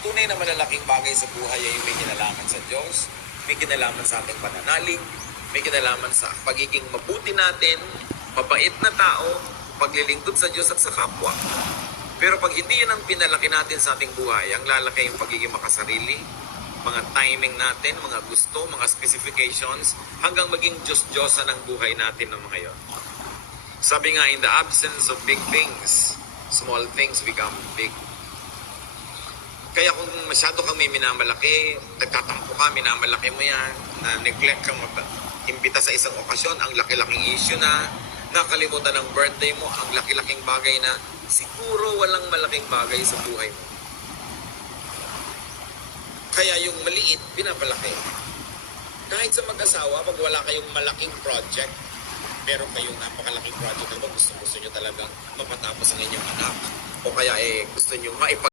tunay na malalaking bagay sa buhay ay may kinalaman sa Diyos, may kinalaman sa ating pananalig, may kinalaman sa pagiging mabuti natin, mabait na tao, paglilingkod sa Diyos at sa kapwa. Pero pag hindi yun ang pinalaki natin sa ating buhay, ang lalaki yung pagiging makasarili, mga timing natin, mga gusto, mga specifications, hanggang maging Diyos-Diyosan ang buhay natin ng mga yon. Sabi nga, in the absence of big things, small things become big. Kaya kung masyado kang may minamalaki, nagtatampo ka, minamalaki mo yan, na neglect kang imbita sa isang okasyon, ang laki-laking issue na, nakalimutan ng birthday mo, ang laki-laking bagay na siguro walang malaking bagay sa buhay mo. Kaya yung maliit, pinapalaki. Kahit sa mag-asawa, pag wala kayong malaking project, meron kayong napakalaking project na gusto nyo talagang mapatapos ang inyong anak, o kaya gusto nyo